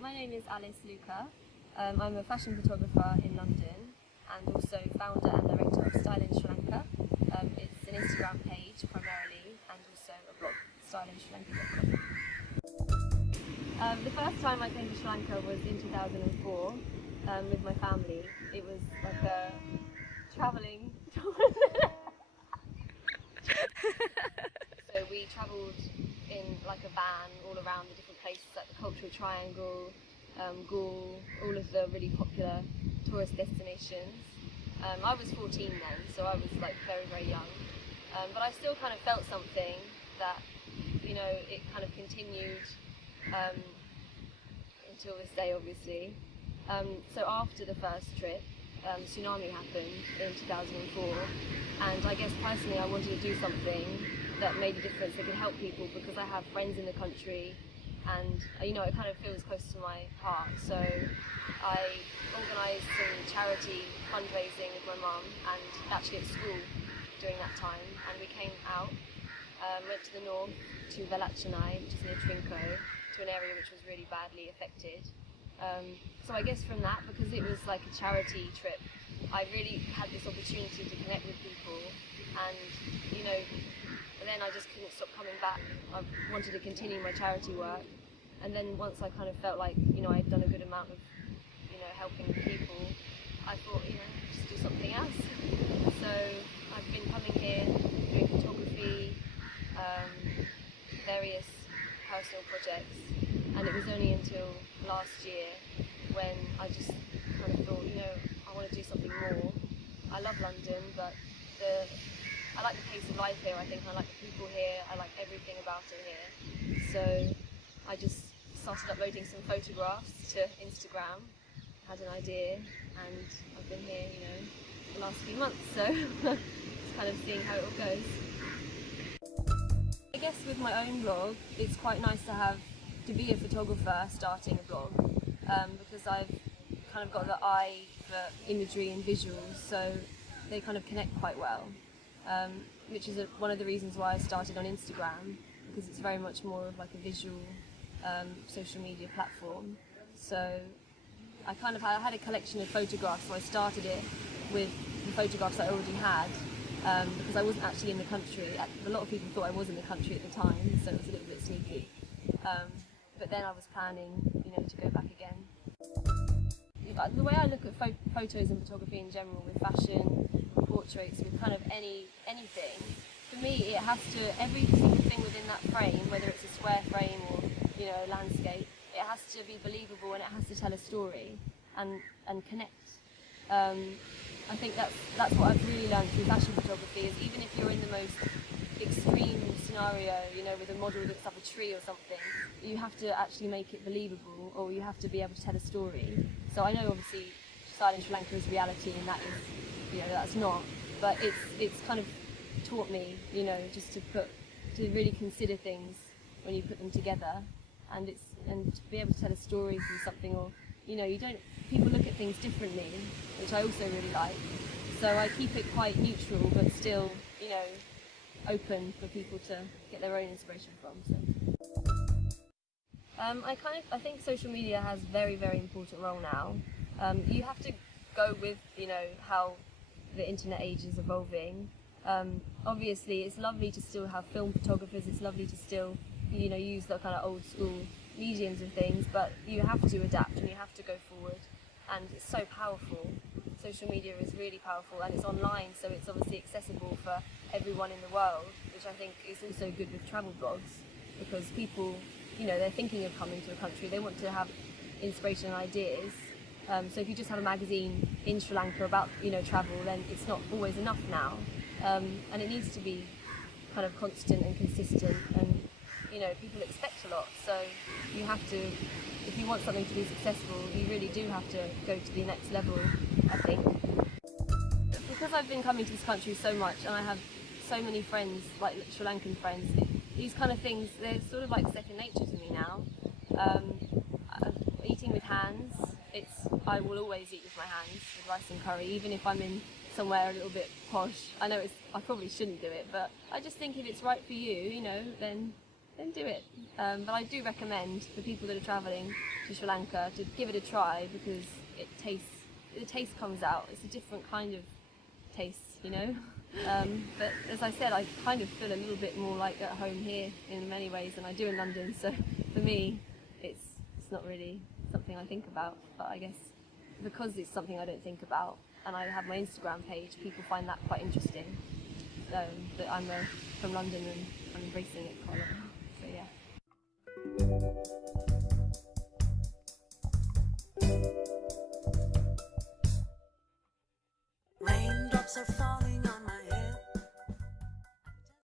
My name is Alice Luca. I'm a fashion photographer in London and also founder and director of Style in Sri Lanka. It's an Instagram page primarily and also a blog, styleinsrilanka.com. The first time I came to Sri Lanka was in 2004 with my family. It was like a travelling tour. So we travelled in like a van all around the different places like the Cultural Triangle, Gaul, all of the really popular tourist destinations. I was 14 then, so I was like very, very young. But I still kind of felt something that, you know, it kind of continued until this day, obviously. So after the first trip, tsunami happened in 2004, and I guess personally I wanted to do something that made a difference, that could help people, because I have friends in the country and, you know, it kind of feels close to my heart. So I organised some charity fundraising with my mum and actually at school during that time, and we came out, went to the north to Velachanai, which is near Trinco, to an area which was really badly affected. So I guess from that, because it was like a charity trip, I really had this opportunity to connect with people, and, you know, then I just couldn't stop coming back. I wanted to continue my charity work, and then once I kind of felt like, you know, I'd done a good amount of, you know, helping people, I thought, you know, just do something else. So I've been coming here, doing photography, various personal projects, and it was only until last year when I just kind of thought, you know, I want to do something more. I love London, but I like the pace of life here. I think I like the people here. I like everything about it here. So I just started uploading some photographs to Instagram, had an idea, and I've been here, you know, the last few months. So just kind of seeing how it all goes. I guess with my own blog, it's quite nice to be a photographer starting a blog, because I've kind of got the eye for imagery and visuals, so they kind of connect quite well. Which is one of the reasons why I started on Instagram, because it's very much more of like a visual social media platform. So I had a collection of photographs, so I started it with the photographs I already had, because I wasn't actually in the country. A lot of people thought I was in the country at the time, so it was a little bit sneaky. But then I was planning, you know, to go back again. The way I look at photos and photography in general, with fashion, portraits, with kind of anything, for me it has to, every single thing within that frame, whether it's a square frame or, you know, a landscape, it has to be believable and it has to tell a story and connect. I think that's what I've really learned through fashion photography, is even if you're in the most extreme scenario, you know, with a model that's up a tree or something, you have to actually make it believable, or you have to be able to tell a story. So I know obviously Style in Sri Lanka is reality, and that is, you know, that's not, but it's kind of taught me, you know, just to really consider things when you put them together, and to be able to tell a story through something, or, you know, people look at things differently, which I also really like. So I keep it quite neutral, but still, you know, open for people to get their own inspiration from. So. I think social media has a very, very important role now. You have to go with, you know, how the internet age is evolving. Obviously, it's lovely to still have film photographers. It's lovely to still, you know, use the kind of old school mediums and things, but you have to adapt and you have to go forward. And it's so powerful. Social media is really powerful, and it's online, so it's obviously accessible for everyone in the world, which I think is also good with travel blogs, because people, you know, they're thinking of coming to a country, they want to have inspiration and ideas. So if you just have a magazine in Sri Lanka about, you know, travel, then it's not always enough now, and it needs to be kind of constant and consistent, and, you know, people expect a lot, so you have to, if you want something to be successful, you really do have to go to the next level, I think. Because I've been coming to this country so much, and I have so many friends, like Sri Lankan friends, these kind of things, they're sort of like second nature to me now. Eating with hands, I will always eat with my hands, with rice and curry, even if I'm in somewhere a little bit posh. I know I probably shouldn't do it, but I just think if it's right for you, you know, then do it. But I do recommend for people that are travelling to Sri Lanka to give it a try, because the taste comes out. It's a different kind of taste, you know. But as I said, I kind of feel a little bit more like at home here in many ways than I do in London. So for me, it's not really something I think about. But I guess because it's something I don't think about, and I have my Instagram page, people find that quite interesting. That I'm from London and I'm embracing it quite a lot. So yeah.